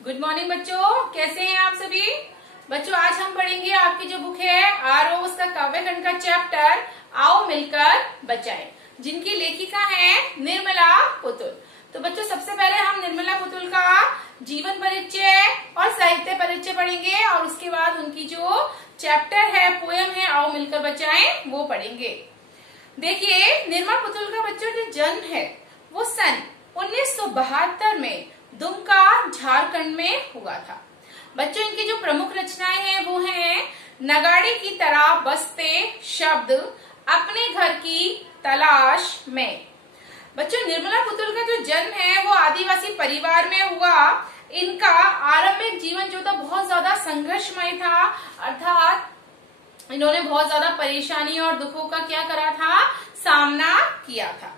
Good morning बच्चों, कैसे हैं आप सभी बच्चों। आज हम पढ़ेंगे आपकी जो बुक है आरोज का काव्यखंड का चैप्टर आओ मिलकर बचाएं, जिनकी लेखिका है निर्मला पुतुल। तो बच्चों सबसे पहले हम निर्मला पुतुल का जीवन परिचय और साहित्य परिचय पढ़ेंगे और उसके बाद उनकी जो चैप्टर है पोयम है आओ मिलकर बचाएं वो पढ़ेंगे। देखिए निर्मला पुतुल का बच्चों जो जन्म है वो सन 1972 में दुमका झारखंड में हुआ था। बच्चों इनकी जो प्रमुख रचनाएं हैं वो हैं नगाड़े की तरह बसते शब्द, अपने घर की तलाश में। बच्चों निर्मला पुतुल का जो जन्म है वो आदिवासी परिवार में हुआ। इनका आरंभिक जीवन जो था बहुत ज्यादा संघर्षमय था, अर्थात इन्होंने बहुत ज्यादा परेशानी और दुखों का क्या करा था, सामना किया था।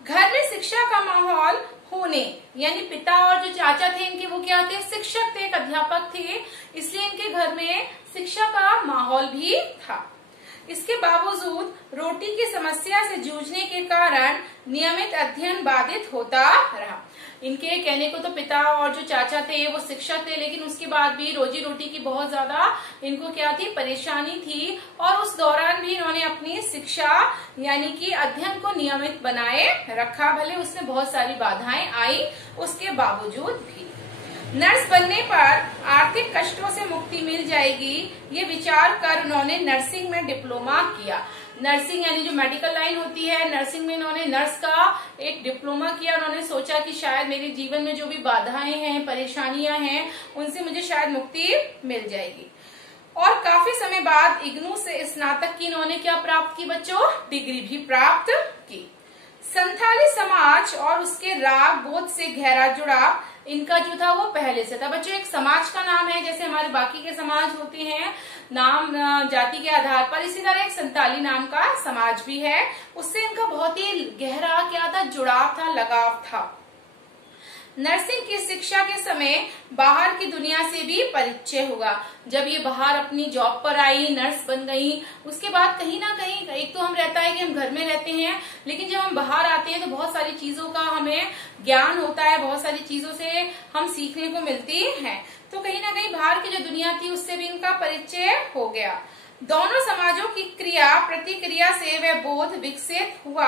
घर में शिक्षा का माहौल होने यानी पिता और जो चाचा थे इनके वो क्या थे, शिक्षक थे, एक अध्यापक थे, इसलिए इनके घर में शिक्षा का माहौल भी था। इसके बावजूद रोटी की समस्या से जूझने के कारण नियमित अध्ययन बाधित होता रहा। इनके कहने को तो पिता और जो चाचा थे वो शिक्षक थे, लेकिन उसके बाद भी रोजी रोटी की बहुत ज्यादा इनको क्या थी, परेशानी थी। और उस दौरान भी इन्होंने अपनी शिक्षा यानी कि अध्ययन को नियमित बनाए रखा, भले उसमें बहुत सारी बाधाएं आई उसके बावजूद भी। नर्स बनने पर आर्थिक कष्टों से मुक्ति मिल जाएगी, ये विचार कर उन्होंने नर्सिंग में डिप्लोमा किया। नर्सिंग यानी जो मेडिकल लाइन होती है, नर्सिंग में इन्होंने नर्स का एक डिप्लोमा किया। उन्होंने सोचा कि शायद मेरे जीवन में जो भी बाधाएं हैं, परेशानियां हैं, उनसे मुझे शायद मुक्ति मिल जाएगी। और काफी समय बाद इग्नू से स्नातक की इन्होंने क्या प्राप्त की बच्चों, डिग्री भी प्राप्त की। संथाली समाज और उसके राग बोध से गहरा जुड़ाव इनका जो था वो पहले से था। बच्चों एक समाज का नाम है, जैसे हमारे बाकी के समाज होते हैं नाम जाति के आधार पर, इसी तरह एक संताली नाम का समाज भी है। उससे इनका बहुत ही गहरा क्या था, जुड़ाव था, लगाव था। नर्सिंग की शिक्षा के समय बाहर की दुनिया से भी परिचय होगा। जब ये बाहर अपनी जॉब पर आई, नर्स बन गई, उसके बाद कहीं ना कहीं एक तो हम रहता है कि हम घर में रहते हैं, लेकिन जब हम बाहर आते हैं तो बहुत सारी चीजों का हमें ज्ञान होता है, बहुत सारी चीजों से हम सीखने को मिलती है। तो कहीं ना कहीं बाहर की जो दुनिया थी उससे भी इनका परिचय हो गया। दोनों समाजों की क्रिया प्रतिक्रिया से वह बोध विकसित हुआ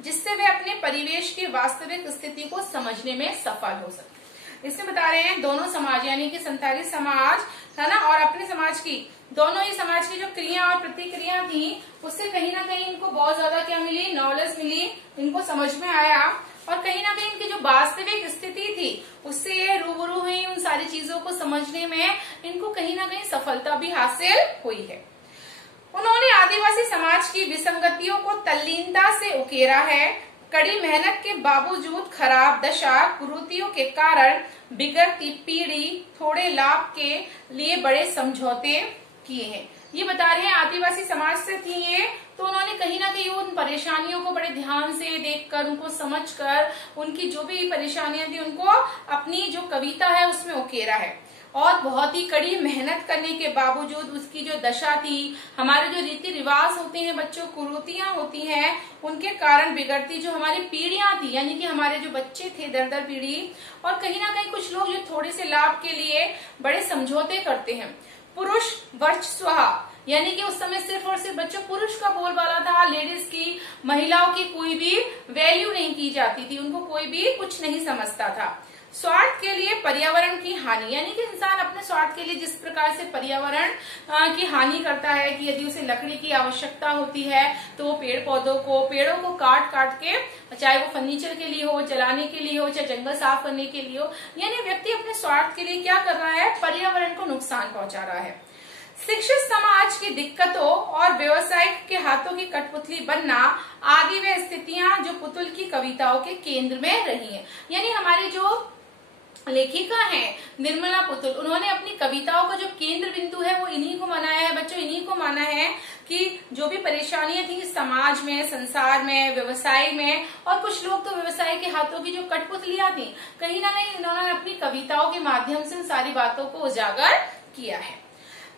जिससे वे अपने परिवेश की वास्तविक स्थिति को समझने में सफल हो सके। इसमें बता रहे हैं दोनों समाज यानी कि संथाली समाज है ना, और अपने समाज की, दोनों ही समाज की जो क्रिया और प्रतिक्रिया थी उससे कहीं ना कहीं इनको बहुत ज्यादा क्या मिली, नॉलेज मिली, इनको समझ में आया। और कहीं ना कहीं इनकी जो वास्तविक स्थिति थी उससे ये रूबरू हुई, उन सारी चीजों को समझने में इनको कहीं ना कहीं सफलता भी हासिल हुई है। उन्होंने आदिवासी समाज की विसंगतियों को तल्लीनता से उकेरा है। कड़ी मेहनत के बावजूद खराब दशा कुरीतियों के कारण बिगड़ती पीढ़ी थोड़े लाभ के लिए बड़े समझौते किए हैं। ये बता रहे हैं आदिवासी समाज से थी ये, तो उन्होंने कहीं ना कहीं उन परेशानियों को बड़े ध्यान से देखकर, उनको समझकर, उनकी जो भी परेशानियां थी उनको अपनी जो कविता है उसमें उकेरा है। और बहुत ही कड़ी मेहनत करने के बावजूद उसकी जो दशा थी, हमारे जो रीति रिवाज होते हैं बच्चों, कुरीतियां होती हैं, उनके कारण बिगड़ती जो हमारी पीढ़ियां थी यानी कि हमारे जो बच्चे थे दर दर पीढ़ी, और कहीं ना कहीं कुछ लोग जो थोड़े से लाभ के लिए बड़े समझौते करते हैं। पुरुष वर्चस्व यानी कि उस समय सिर्फ और सिर्फ बच्चों पुरुष का बोलबाला था, लेडीज की, महिलाओं की कोई भी वैल्यू नहीं की जाती थी, उनको कोई भी कुछ नहीं समझता था। स्वार्थ के लिए पर्यावरण की हानि यानी कि इंसान अपने स्वार्थ के लिए जिस प्रकार से पर्यावरण की हानि करता है कि यदि उसे लकड़ी की आवश्यकता होती है तो वो पेड़ों को काट काट के, चाहे वो फर्नीचर के लिए हो, जलाने के लिए हो, चाहे जंगल साफ करने के लिए हो, यानी व्यक्ति अपने स्वार्थ के लिए क्या कर रहा है, पर्यावरण को नुकसान पहुंचा रहा है। शिक्षित समाज की दिक्कतों और व्यवसायिक के हाथों की कठपुतली बनना आदि वे स्थितियां जो पुतुल की कविताओं के केंद्र में रही हैं। यानी हमारी जो लेखिका है निर्मला पुतुल, उन्होंने अपनी कविताओं का जो केंद्र बिंदु है वो इन्हीं को माना है बच्चों, इन्हीं को माना है कि जो भी परेशानियां थी समाज में, संसार में, व्यवसाय में, और कुछ लोग तो व्यवसाय के हाथों की जो कठपुतलियां थी, कहीं ना कहीं इन्होंने अपनी कविताओं के माध्यम से उन सारी बातों को उजागर किया है।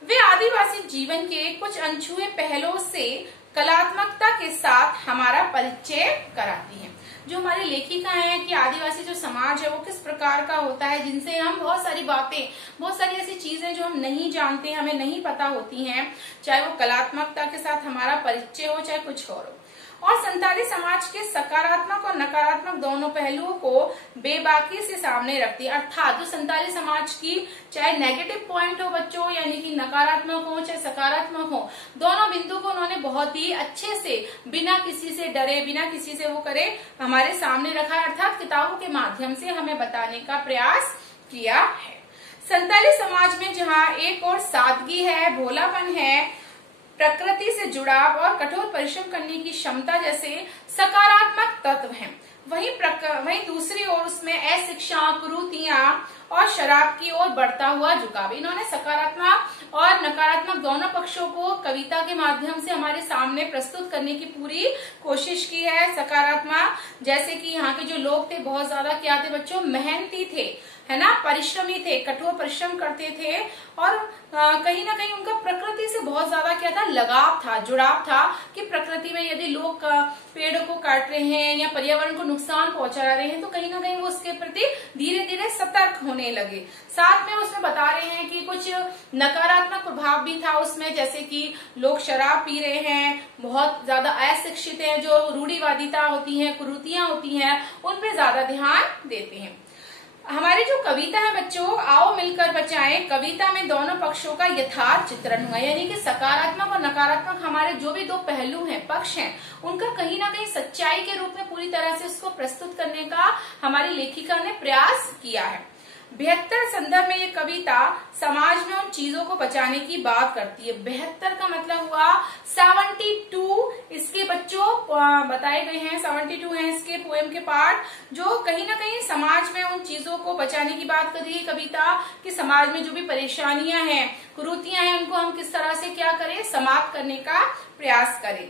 वे आदिवासी जीवन के कुछ अनछुए पहलुओं से कलात्मकता के साथ हमारा परिचय कराती हैं। जो हमारी लेखिका है कि आदिवासी जो समाज है वो किस प्रकार का होता है, जिनसे हम बहुत सारी बातें, बहुत सारी ऐसी चीजें जो हम नहीं जानते, हमें नहीं पता होती हैं, चाहे वो कलात्मकता के साथ हमारा परिचय हो, चाहे कुछ और हो। और संताली समाज के सकारात्मक और नकारात्मक दोनों पहलुओं को बेबाकी से सामने रखती है। अर्थात जो संताली समाज की चाहे नेगेटिव पॉइंट हो बच्चों, यानी कि नकारात्मक हो चाहे सकारात्मक हो, दोनों बिंदु को उन्होंने बहुत ही अच्छे से बिना किसी से डरे, बिना किसी से वो करे, हमारे सामने रखा है। अर्थात किताबों के माध्यम से हमें बताने का प्रयास किया है। संताली समाज में जहाँ एक और सादगी है, भोलापन है, प्रकृति से जुड़ाव और कठोर परिश्रम करने की क्षमता जैसे सकारात्मक तत्व हैं, वहीं दूसरी ओर उसमें अशिक्षा, कुरीतियां और शराब की ओर बढ़ता हुआ झुकाव। इन्होंने सकारात्मक और नकारात्मक दोनों पक्षों को कविता के माध्यम से हमारे सामने प्रस्तुत करने की पूरी कोशिश की है। सकारात्मक जैसे कि यहाँ के जो लोग थे बहुत ज्यादा क्या थे बच्चों, मेहनती थे, है ना, परिश्रमी थे, कठोर परिश्रम करते थे और कहीं ना कहीं उनका प्रकृति से बहुत ज्यादा क्या था, लगाव था, जुड़ाव था कि प्रकृति में यदि लोग पेड़ों को काट रहे हैं या पर्यावरण को नुकसान पहुंचा रहे हैं तो कहीं ना कहीं वो उसके प्रति धीरे धीरे सतर्क होने लगे। साथ में उसमें बता रहे हैं कि कुछ नकारात्मक प्रभाव भी था उसमें, जैसे कि लोग शराब पी रहे हैं, बहुत ज्यादा अशिक्षित हैं, जो रूढ़िवादिता होती है, कुरीतियां होती हैं, उन पे ज्यादा ध्यान देते हैं। हमारी जो कविता है बच्चों, आओ मिलकर बचाएं, कविता में दोनों पक्षों का यथार्थ चित्रण हुआ, यानी कि सकारात्मक और नकारात्मक हमारे जो भी दो पहलू हैं, पक्ष हैं, उनका कहीं ना कहीं सच्चाई के रूप में पूरी तरह से उसको प्रस्तुत करने का हमारी लेखिका ने प्रयास किया है। 72 संदर्भ में ये कविता समाज में उन चीजों को बचाने की बात करती है। 72 का मतलब हुआ 72 इसके बच्चों बताए गए हैं, 72 हैं इसके पोएम के पार्ट, जो कहीं ना कहीं समाज में उन चीजों को बचाने की बात कर रही है कविता कि समाज में जो भी परेशानियां हैं, कुरीतियां हैं, उनको हम किस तरह से क्या करें, समाप्त करने का प्रयास करें।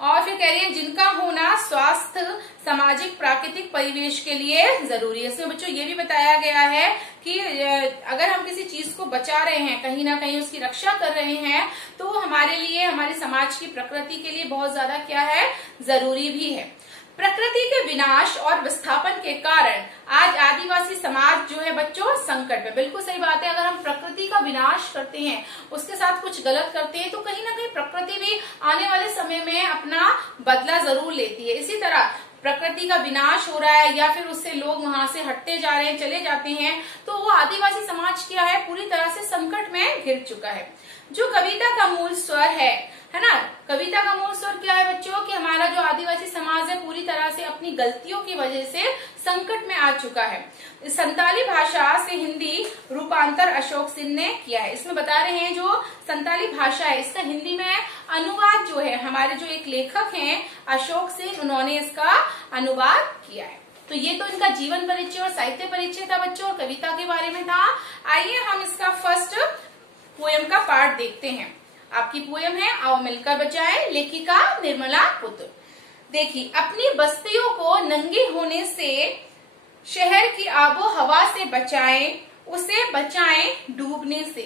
और फिर कह रही है जिनका होना स्वास्थ्य, सामाजिक, प्राकृतिक परिवेश के लिए जरूरी है। इसमें बच्चों ये भी बताया गया है कि अगर हम किसी चीज को बचा रहे हैं, कहीं ना कहीं उसकी रक्षा कर रहे हैं, तो वो हमारे लिए, हमारे समाज की प्रकृति के लिए बहुत ज्यादा क्या है, जरूरी भी है। प्रकृति के विनाश और विस्थापन के कारण आज आदिवासी समाज जो है बच्चों संकट में। बिल्कुल सही बात है, अगर हम प्रकृति का विनाश करते हैं, उसके साथ कुछ गलत करते हैं, तो कहीं ना कहीं प्रकृति भी आने वाले समय में अपना बदला जरूर लेती है। इसी तरह प्रकृति का विनाश हो रहा है या फिर उससे लोग वहां से हटते जा रहे हैं, चले जाते हैं, तो वो आदिवासी समाज क्या है, पूरी तरह से संकट में घिर चुका है। जो कविता का मूल स्वर है ना, कविता का मूल स्वर क्या है बच्चों, कि हमारा जो आदिवासी समाज है पूरी तरह से अपनी गलतियों की वजह से संकट में आ चुका है। संताली भाषा से हिंदी रूपांतर अशोक सिंह ने किया है। इसमें बता रहे हैं जो संताली भाषा है इसका हिंदी में अनुवाद जो है हमारे जो एक लेखक हैं अशोक सिंह, उन्होंने इसका अनुवाद किया है। तो ये तो इनका जीवन परिचय और साहित्य परिचय था बच्चों, कविता के बारे में था। आइए हम इसका फर्स्ट पोएम का पार्ट देखते हैं। आपकी पोएम है आओ मिलकर बचाएं, लेखिका निर्मला पुत्र। देखिए, अपनी बस्तियों को नंगे होने से, शहर की आबो हवा से बचाएं, उसे बचाएं डूबने से,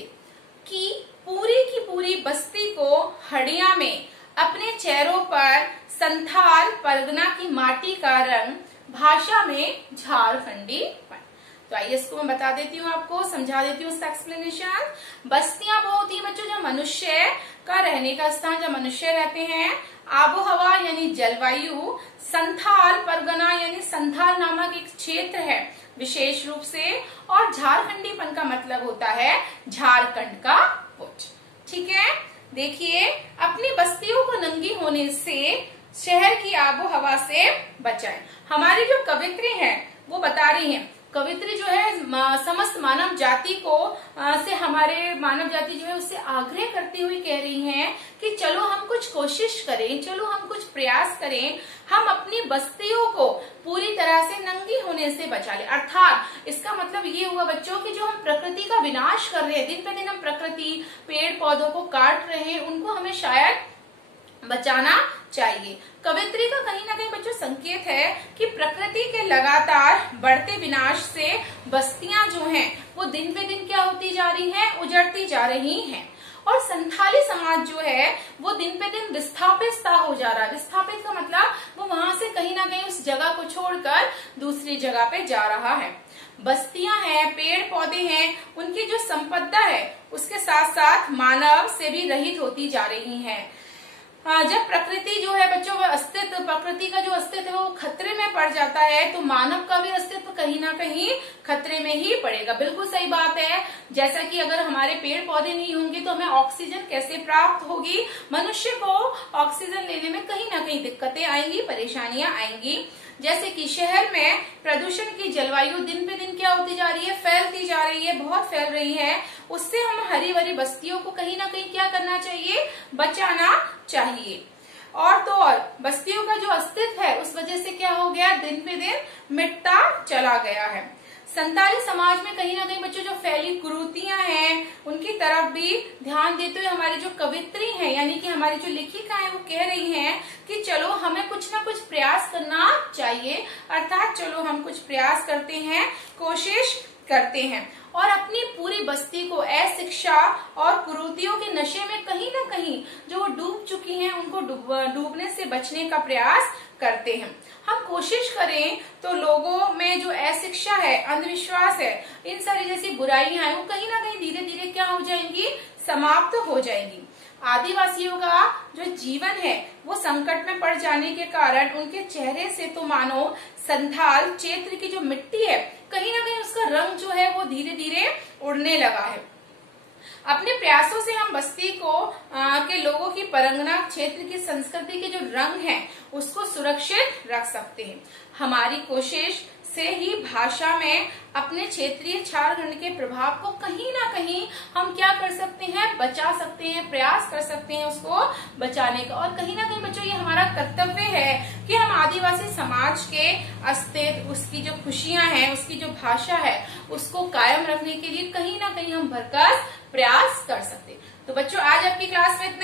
कि पूरी की पूरी बस्ती को हड़िया में अपने चेहरों पर संथाल परगना की माटी का रंग, भाषा में झारखंडी। तो आइए इसको मैं बता देती हूँ, आपको समझा देती हूँ इसका एक्सप्लेनेशन। बस्तियां वो होती है बच्चों जो मनुष्य का रहने का स्थान, जब मनुष्य रहते हैं। आबो हवा यानी जलवायु, संथाल परगना यानी संथाल नामक एक क्षेत्र है विशेष रूप से, और झारखंडीपन का मतलब होता है झारखंड का पुट। ठीक है, देखिए, अपनी बस्तियों को नंगी होने से, शहर की आबो हवा से बचाएं। हमारी जो कवित्री है वो बता रही है, कवित्री जो है समस्त मानव जाति को से हमारे मानव जाति जो है उससे आग्रह करती हुई कह रही हैं कि चलो हम कुछ कोशिश करें, चलो हम कुछ प्रयास करें, हम अपनी बस्तियों को पूरी तरह से नंगी होने से बचा ले। अर्थात इसका मतलब ये हुआ बच्चों कि जो हम प्रकृति का विनाश कर रहे हैं, दिन पे दिन हम प्रकृति, पेड़ पौधों को काट रहे हैं, उनको हमें शायद बचाना चाहिए। कवित्री का कहीं ना कहीं बच्चों संकेत है कि प्रकृति के लगातार बढ़ते विनाश से बस्तियां जो हैं वो दिन पे दिन क्या होती जा रही हैं, उजड़ती जा रही हैं। और संथाली समाज जो है वो दिन पे दिन विस्थापित सा हो जा रहा है। विस्थापित का मतलब वो वहां से कहीं ना कहीं उस जगह को छोड़कर दूसरी जगह पे जा रहा है। बस्तियां हैं, पेड़ पौधे हैं, उनकी जो संपदा है उसके साथ साथ मानव से भी रहित होती जा रही हैं। जब प्रकृति जो है बच्चों वो अस्तित्व, प्रकृति का जो अस्तित्व है वो खतरे में पड़ जाता है तो मानव का भी अस्तित्व कहीं ना कहीं खतरे में ही पड़ेगा। बिल्कुल सही बात है। जैसा कि अगर हमारे पेड़ पौधे नहीं होंगे तो हमें ऑक्सीजन कैसे प्राप्त होगी, मनुष्य को ऑक्सीजन लेने में कहीं ना कहीं दिक्कतें आएंगी, परेशानियां आएंगी। जैसे कि शहर में प्रदूषण की जलवायु दिन पे दिन क्या होती जा रही है, फैलती जा रही है, बहुत फैल रही है। उससे हम हरी भरी बस्तियों को कहीं ना कहीं क्या करना चाहिए, बचाना चाहिए। और तो और बस्तियों का जो अस्तित्व है उस वजह से क्या हो गया, दिन पे दिन मिटता चला गया है। संथाली समाज में कहीं ना कहीं बच्चों जो फैली कुरीतियां हैं उनकी तरफ भी ध्यान देते हुए हमारी जो कवित्री है यानी कि हमारी जो लेखिका है वो कह रही हैं कि चलो हमें कुछ ना कुछ प्रयास करना चाहिए, अर्थात चलो हम कुछ प्रयास करते हैं, कोशिश करते हैं और अपनी पूरी बस्ती को अशिक्षा और कुरीतियों के नशे में कहीं ना कहीं जो वो डूब चुकी हैं उनको डूबने से बचने का प्रयास करते हैं। हम कोशिश करें तो लोगों में जो अशिक्षा है, अंधविश्वास है, इन सारी जैसी बुराइयां हैं वो कहीं ना कहीं धीरे धीरे क्या हो जाएंगी, समाप्त हो जाएंगी। आदिवासियों का जो जीवन है वो संकट में पड़ जाने के कारण उनके चेहरे से तो मानो संथाल क्षेत्र की जो मिट्टी है कहीं ना कहीं उसका रंग जो है वो धीरे धीरे उड़ने लगा है। अपने प्रयासों से हम बस्ती को के लोगों की परंगना क्षेत्र की संस्कृति के जो रंग हैं उसको सुरक्षित रख सकते हैं। हमारी कोशिश से ही भाषा में अपने क्षेत्रीय झारखंड के प्रभाव को कहीं ना कहीं हम क्या कर सकते हैं, बचा सकते हैं, प्रयास कर सकते हैं उसको बचाने का। और कहीं ना कहीं बच्चों ये हमारा कर्तव्य है कि हम आदिवासी समाज के अस्तित्व, उसकी जो खुशियां हैं, उसकी जो भाषा है उसको कायम रखने के लिए कहीं ना कहीं हम भरसक प्रयास कर सकते हैं। तो बच्चों आज आपकी क्लास में इतना